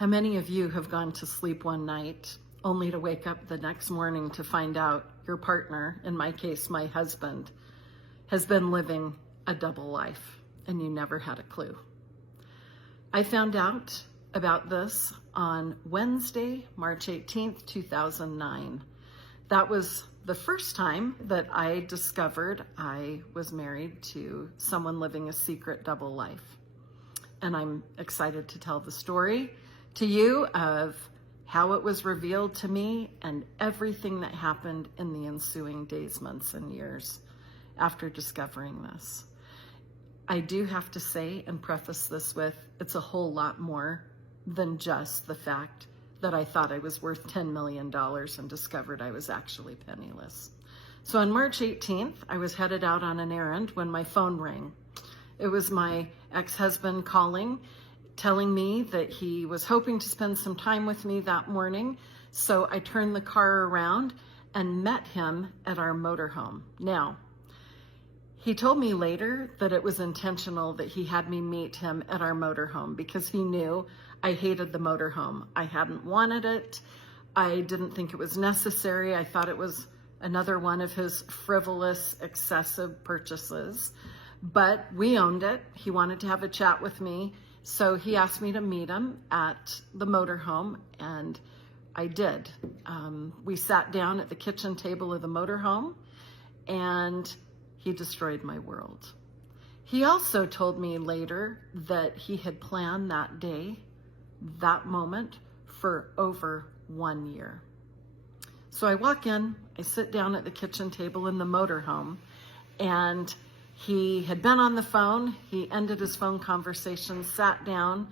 How many of you have gone to sleep one night only to wake up the next morning to find out your partner, in my case, my husband, has been living a double life and you never had a clue? I found out about this on Wednesday, March 18th, 2009. That was the first time that I discovered I was married to someone living a secret double life. And I'm excited to tell the story to you of how it was revealed to me and everything that happened in the ensuing days, months, and years after discovering this. I do have to say and preface this with, it's a whole lot more than just the fact that I thought I was worth $10 million and discovered I was actually penniless. So on March 18th, I was headed out on an errand when my phone rang. It was my ex-husband calling, telling me that he was hoping to spend some time with me that morning. So I turned the car around and met him at our motorhome. Now, he told me later that it was intentional that he had me meet him at our motorhome because he knew I hated the motorhome. I hadn't wanted it. I didn't think it was necessary. I thought it was another one of his frivolous, excessive purchases. But we owned it. He wanted to have a chat with me. So he asked me to meet him at the motorhome, and I did. We sat down at the kitchen table of the motorhome, and he destroyed my world. He also told me later that he had planned that day, that moment, for over 1 year. So I walk in, I sit down at the kitchen table in the motorhome, and he had been on the phone. He ended his phone conversation, sat down,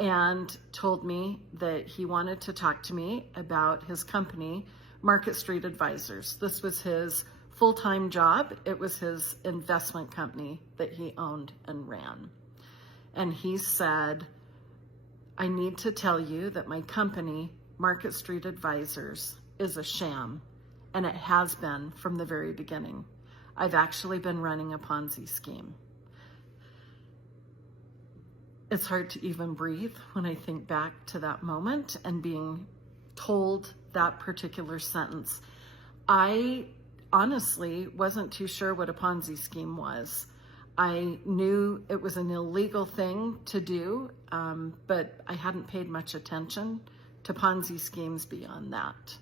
and told me that he wanted to talk to me about his company, Market Street Advisors. This was his full-time job. It was his investment company that he owned and ran. And he said, I need to tell you that my company, Market Street Advisors, is a sham, and it has been from the very beginning. I've actually been running a Ponzi scheme. It's hard to even breathe when I think back to that moment and being told that particular sentence. I honestly wasn't too sure what a Ponzi scheme was. I knew it was an illegal thing to do, but I hadn't paid much attention to Ponzi schemes beyond that.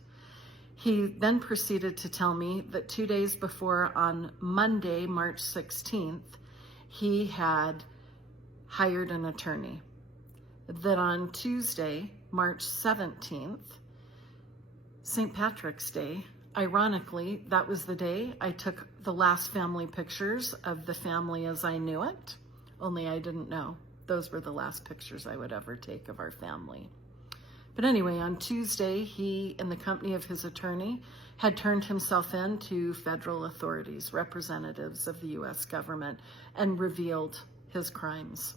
He then proceeded to tell me that 2 days before, on Monday, March 16th, he had hired an attorney. That on Tuesday, March 17th, St. Patrick's Day, ironically, that was the day I took the last family pictures of the family as I knew it, only I didn't know those were the last pictures I would ever take of our family. But anyway, on Tuesday, he, in the company of his attorney, had turned himself in to federal authorities, representatives of the U.S. government, and revealed his crimes.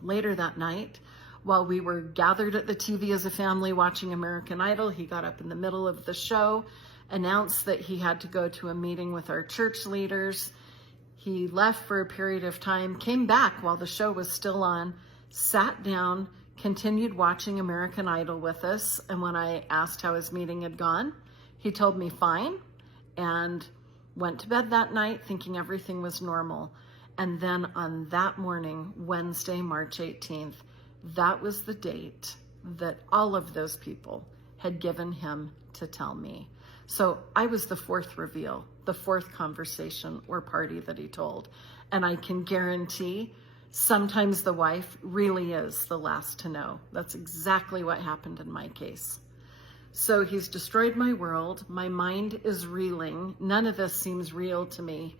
Later that night, while we were gathered at the TV as a family watching American Idol, he got up in the middle of the show, announced that he had to go to a meeting with our church leaders. He left for a period of time, came back while the show was still on, sat down, continued watching American Idol with us, and when I asked how his meeting had gone, he told me fine, and went to bed that night thinking everything was normal. And then on that morning, Wednesday, March 18th, that was the date that all of those people had given him to tell me. So I was the fourth reveal, the fourth conversation or party that he told. And I can guarantee sometimes the wife really is the last to know. That's exactly what happened in my case. So he's destroyed my world. My mind is reeling. None of this seems real to me.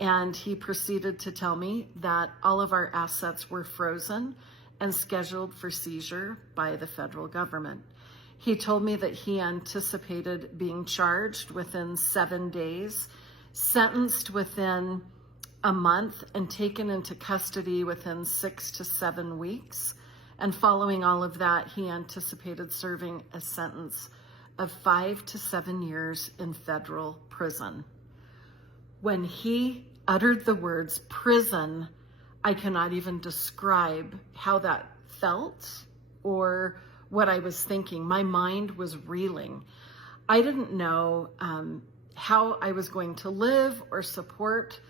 And he proceeded to tell me that all of our assets were frozen and scheduled for seizure by the federal government. He told me that he anticipated being charged within 7 days, sentenced within a month, and taken into custody within 6 to 7 weeks. And following all of that, he anticipated serving a sentence of 5 to 7 years in federal prison. When he uttered the words prison, I cannot even describe how that felt or what I was thinking. My mind was reeling. I didn't know how I was going to live or support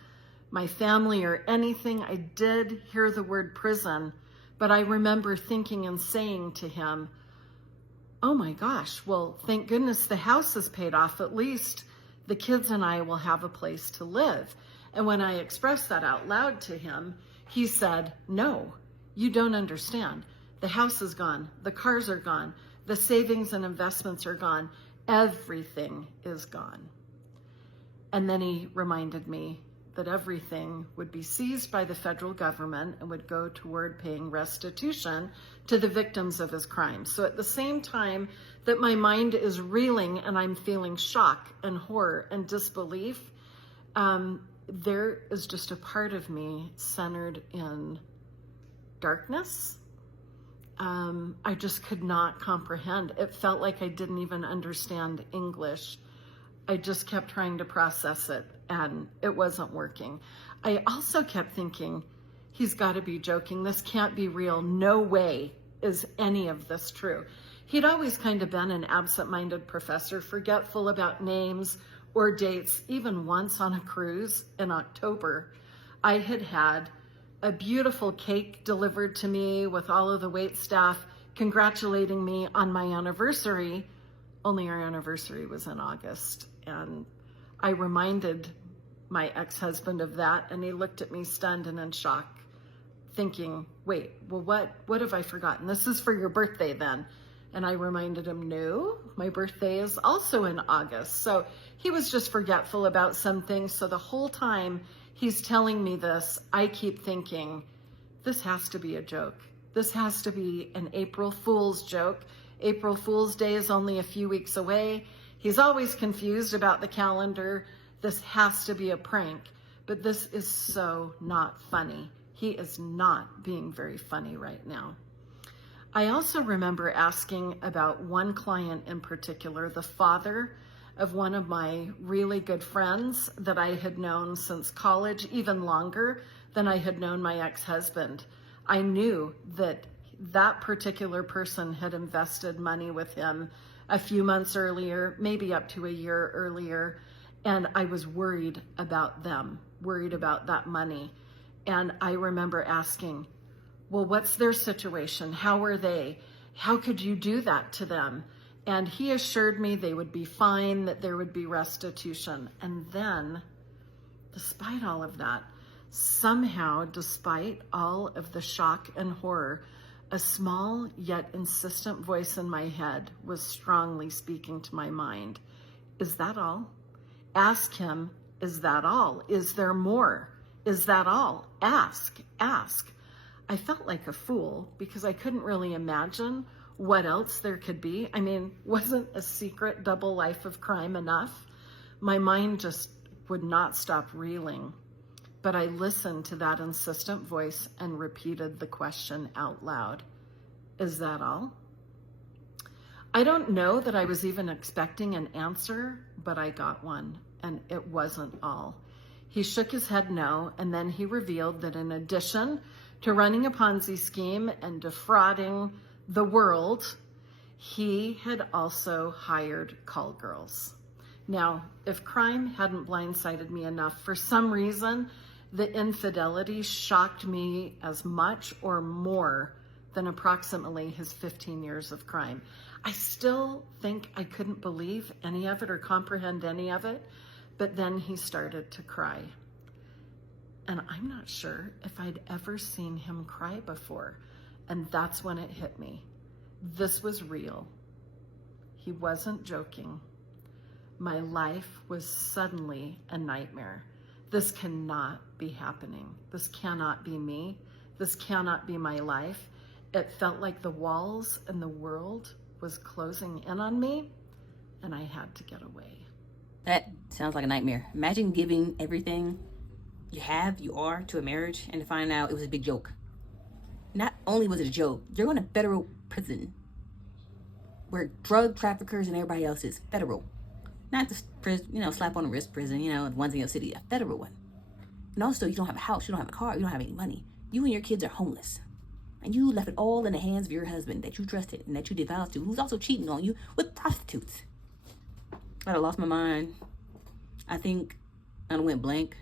my family or anything. I did hear the word prison, but I remember thinking and saying to him, oh my gosh, well, thank goodness the house is paid off. At least the kids and I will have a place to live. And when I expressed that out loud to him, he said, no, you don't understand. The house is gone. The cars are gone. The savings and investments are gone. Everything is gone. And then he reminded me that everything would be seized by the federal government and would go toward paying restitution to the victims of his crimes. So at the same time that my mind is reeling and I'm feeling shock and horror and disbelief, there is just a part of me centered in darkness. I just could not comprehend. It felt like I didn't even understand English. I just kept trying to process it, and it wasn't working. I also kept thinking, he's got to be joking. This can't be real. No way is any of this true. He'd always kind of been an absent-minded professor, forgetful about names or dates. Even once on a cruise in October, I had had a beautiful cake delivered to me with all of the wait staff congratulating me on my anniversary. Only our anniversary was in August. And I reminded my ex-husband of that, and he looked at me stunned and in shock, thinking, wait, well, what have I forgotten? This is for your birthday then. And I reminded him, no, my birthday is also in August. So he was just forgetful about some things. So the whole time he's telling me this, I keep thinking, this has to be a joke. This has to be an April Fool's joke. April Fool's Day is only a few weeks away. He's always confused about the calendar. This has to be a prank, but this is so not funny. He is not being very funny right now. I also remember asking about one client in particular, the father of one of my really good friends that I had known since college, even longer than I had known my ex-husband. I knew that that particular person had invested money with him a few months earlier, maybe up to a year earlier, and I was worried about them, worried about that money. And I remember asking, well, what's their situation? How are they? How could you do that to them? And he assured me they would be fine, that there would be restitution. And then, despite all of that, somehow, despite all of the shock and horror, a small yet insistent voice in my head was strongly speaking to my mind. Is that all? Ask him, is that all? Is there more? Is that all? Ask, ask. I felt like a fool because I couldn't really imagine what else there could be. I mean, wasn't a secret double life of crime enough? My mind just would not stop reeling. But I listened to that insistent voice and repeated the question out loud. Is that all? I don't know that I was even expecting an answer, but I got one, and it wasn't all. He shook his head no, and then he revealed that in addition to running a Ponzi scheme and defrauding the world, he had also hired call girls. Now, if crime hadn't blindsided me enough, for some reason, the infidelity shocked me as much or more than approximately his 15 years of crime. I still think I couldn't believe any of it or comprehend any of it, but then he started to cry. And I'm not sure if I'd ever seen him cry before. And that's when it hit me. This was real. He wasn't joking. My life was suddenly a nightmare. This cannot be happening. This cannot be me. This cannot be my life. It felt like the walls and the world was closing in on me, and I had to get away. That sounds like a nightmare. Imagine giving everything you are to a marriage and to find out it was a big joke. Not only was it a joke, you're going to federal prison where drug traffickers and everybody else is. Federal. Not just, slap on the wrist prison, the ones in your city, a federal one. And also, you don't have a house, you don't have a car, you don't have any money. You and your kids are homeless. And you left it all in the hands of your husband that you trusted and that you devout to, who's also cheating on you with prostitutes. I lost my mind. I think I went blank.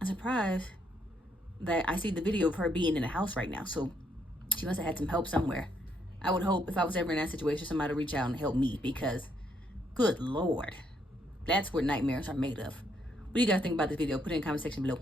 I'm surprised that I see the video of her being in the house right now. So she must have had some help somewhere. I would hope if I was ever in that situation, somebody would reach out and help me, because good Lord, that's what nightmares are made of. What do you guys think about this video? Put it in the comment section below.